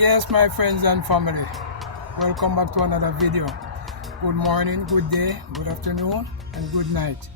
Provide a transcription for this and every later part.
Yes, my friends and family, welcome back to another video. Good morning, good day, good afternoon, and good night.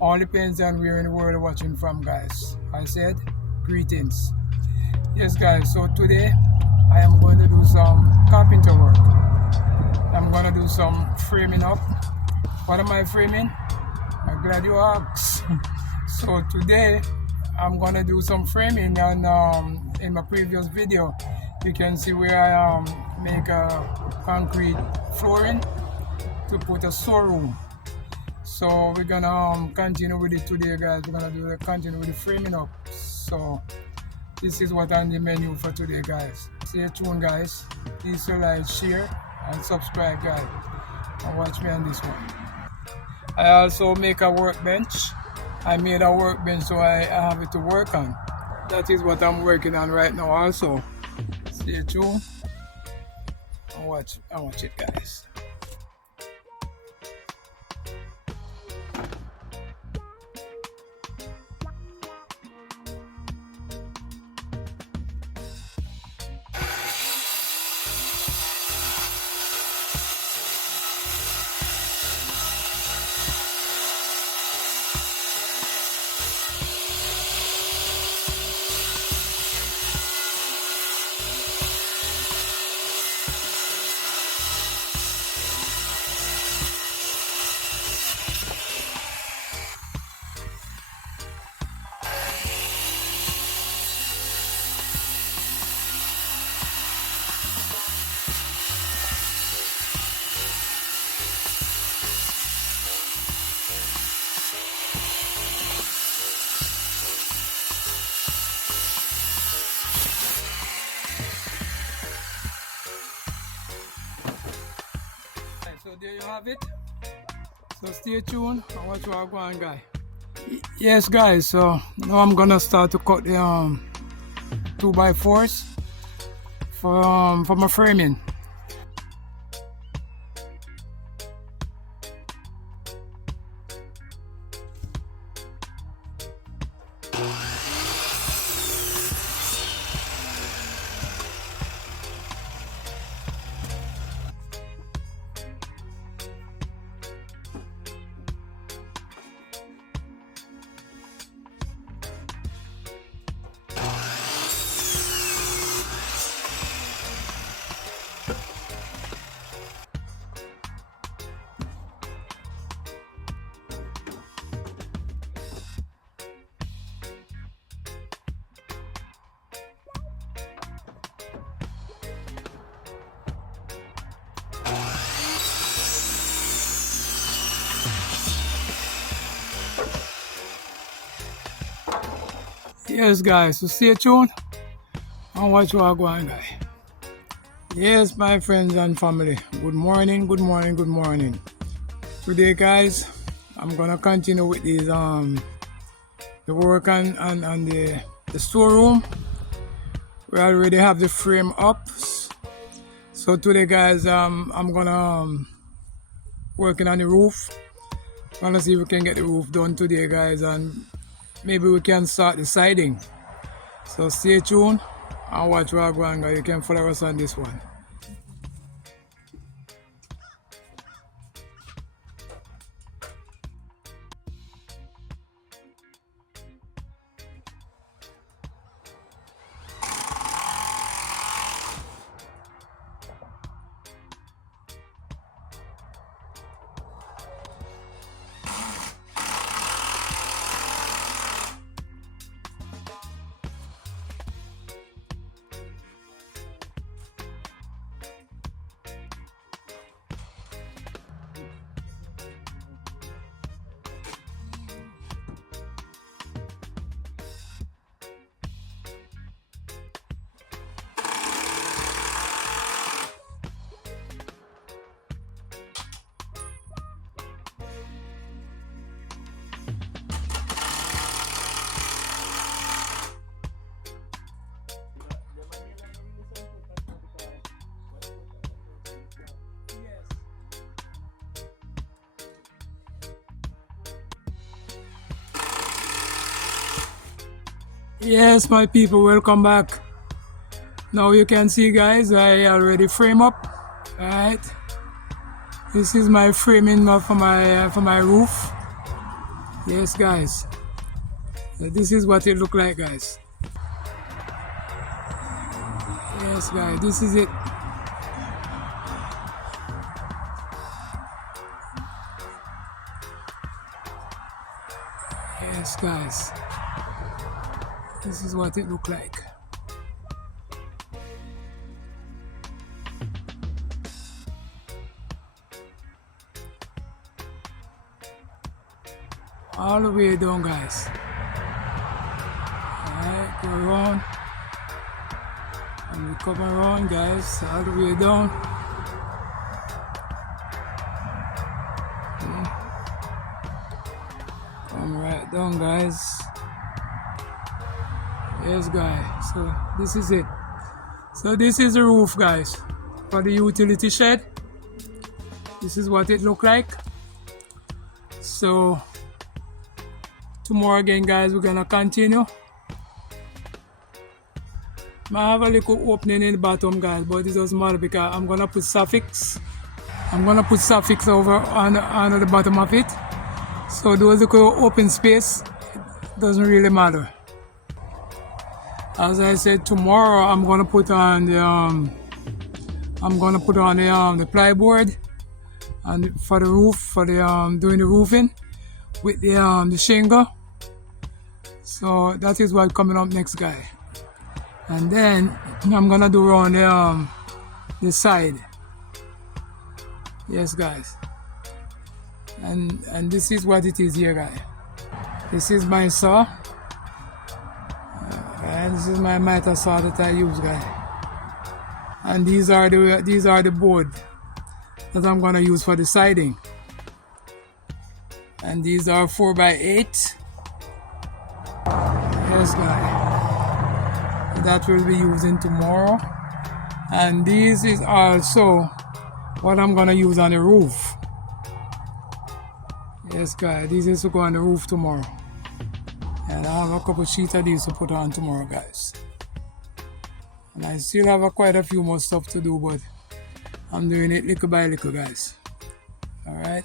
All depends on where in the world you're watching from, guys. I said greetings. Yes, guys, so today I am going to do some carpenter work. I'm going to do some framing up. What am I framing? I'm glad you asked. So today I'm going to do some framing, and in my previous video you can see where I make a concrete flooring to put a storeroom. So we're gonna continue with it today, guys. We're gonna continue with the framing up. So this is what on the menu for today, guys. Stay tuned, guys. Please like, share, and subscribe, guys, and watch me on this one. I also make a workbench. I made a workbench so I have it to work on. That is what I'm working on right now also. Stay tuned and watch it, guys. So there you have it. So stay tuned and watch what I go on, guys. Yes, guys, so now I'm gonna start to cut the 2x4s for my framing. Yes, guys, so stay tuned and watch what I go on, guys. Yes, my friends and family, good morning, good morning, good morning. Today, guys, I'm gonna continue with these the work on the storeroom. We already have the frame up. So today, guys, I'm gonna working on the roof. Gonna see if we can get the roof done today, guys, and maybe we can start the siding. So stay tuned and watch what I go on, guys. You can follow us on this one. Yes, my people, welcome back. Now you can see, guys, I already frame up. Alright, this is my framing for my roof. Yes, guys, so this is what it look like, guys. Yes, guys, this is it. Yes, guys, this is what it look like. All the way down, guys. Alright, go around and we come around, guys, all the way down. Okay. Come right down, guys. Yes, guys, so this is it. So this is the roof, guys, for the utility shed. This is what it look like. So tomorrow again, guys, we're gonna continue. I have a little opening in the bottom, guys, but it doesn't matter because I'm gonna put suffix. I'm gonna put suffix over on the bottom of it. So those little open space, it doesn't really matter. As I said, tomorrow I'm gonna put on the the plyboard and for the roof, for the doing the roofing with the shingle. So that is what's coming up next, guy. And then I'm gonna do around the side. Yes, guys. And this is what it is here, guys. This is my saw. And this is my miter saw that I use, guys. And these are the board that I'm gonna use for the siding. And these are 4x8. Yes, guys. That will be using tomorrow. And this is also what I'm gonna use on the roof. Yes, guys, this is to go on the roof tomorrow. And I have a couple sheets of these to put on tomorrow, guys. And I still have quite a few more stuff to do, but I'm doing it little by little, guys. Alright,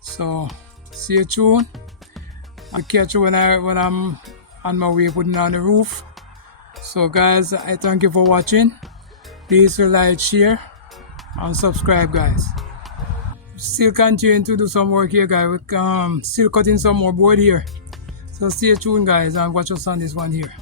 so stay tuned. I'll catch you when I'm on my way putting on the roof. So, guys, I thank you for watching. Please like, share, and subscribe, guys. Still continuing to do some work here, guys. We're still cutting some more board here. So stay tuned, guys, and watch us on this one here.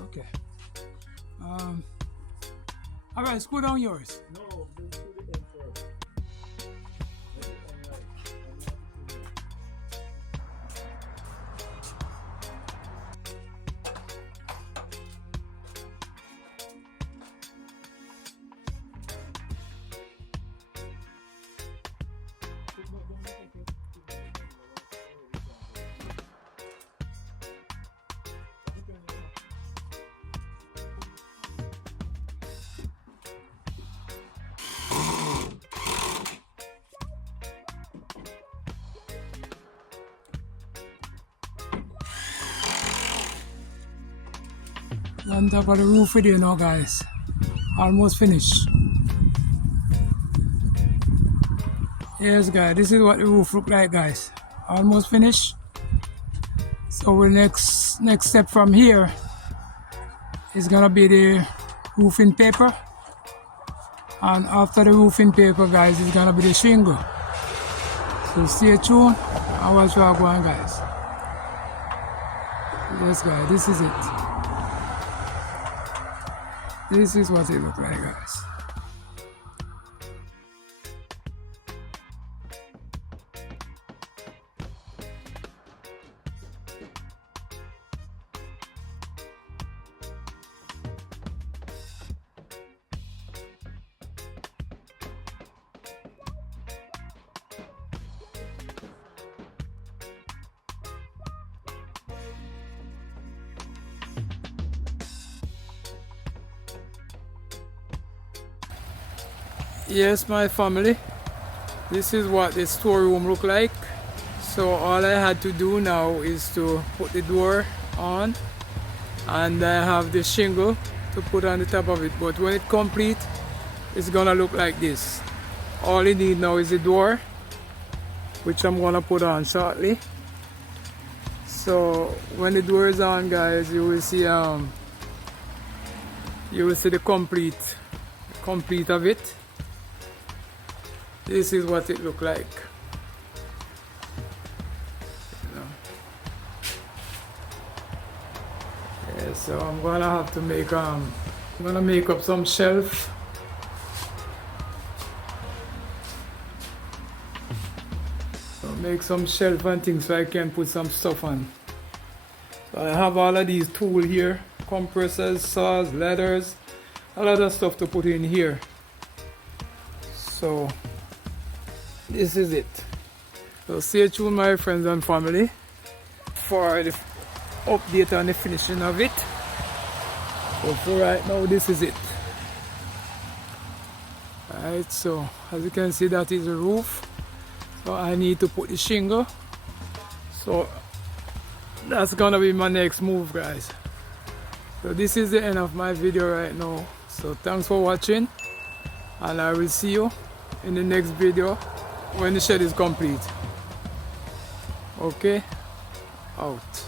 Okay. All right, screw down yours. No, we'll put it in first. Let it unlike. On top of the roof with you now, guys. Almost finished. Yes, guys, this is what the roof look like, guys. Almost finished. So the next step from here is gonna be the roofing paper. And after the roofing paper, guys, it's gonna be the shingle. So stay tuned and watch what I'm going, guys. Yes, guys, this is it. This is what it look like, guys. Yes, my family, this is what the storeroom look like. So all I had to do now is to put the door on, and I have the shingle to put on the top of it. But when it complete, it's gonna look like this. All you need now is the door, which I'm gonna put on shortly. So when the door is on, guys, you will see the complete of it. This is what it look like. Yeah, so I'm gonna have to make I'm gonna make up some shelf. So make some shelf and things so I can put some stuff on. So I have all of these tools here, compressors, saws, ladders, a lot of stuff to put in here. So this is it. So stay tuned, my friends and family, for the update on the finishing of it. But for right now, this is it. Alright, so as you can see, that is the roof. So I need to put the shingle. So that's gonna be my next move, guys. So this is the end of my video right now. So thanks for watching, and I will see you in the next video when the shed is complete. Okay, out.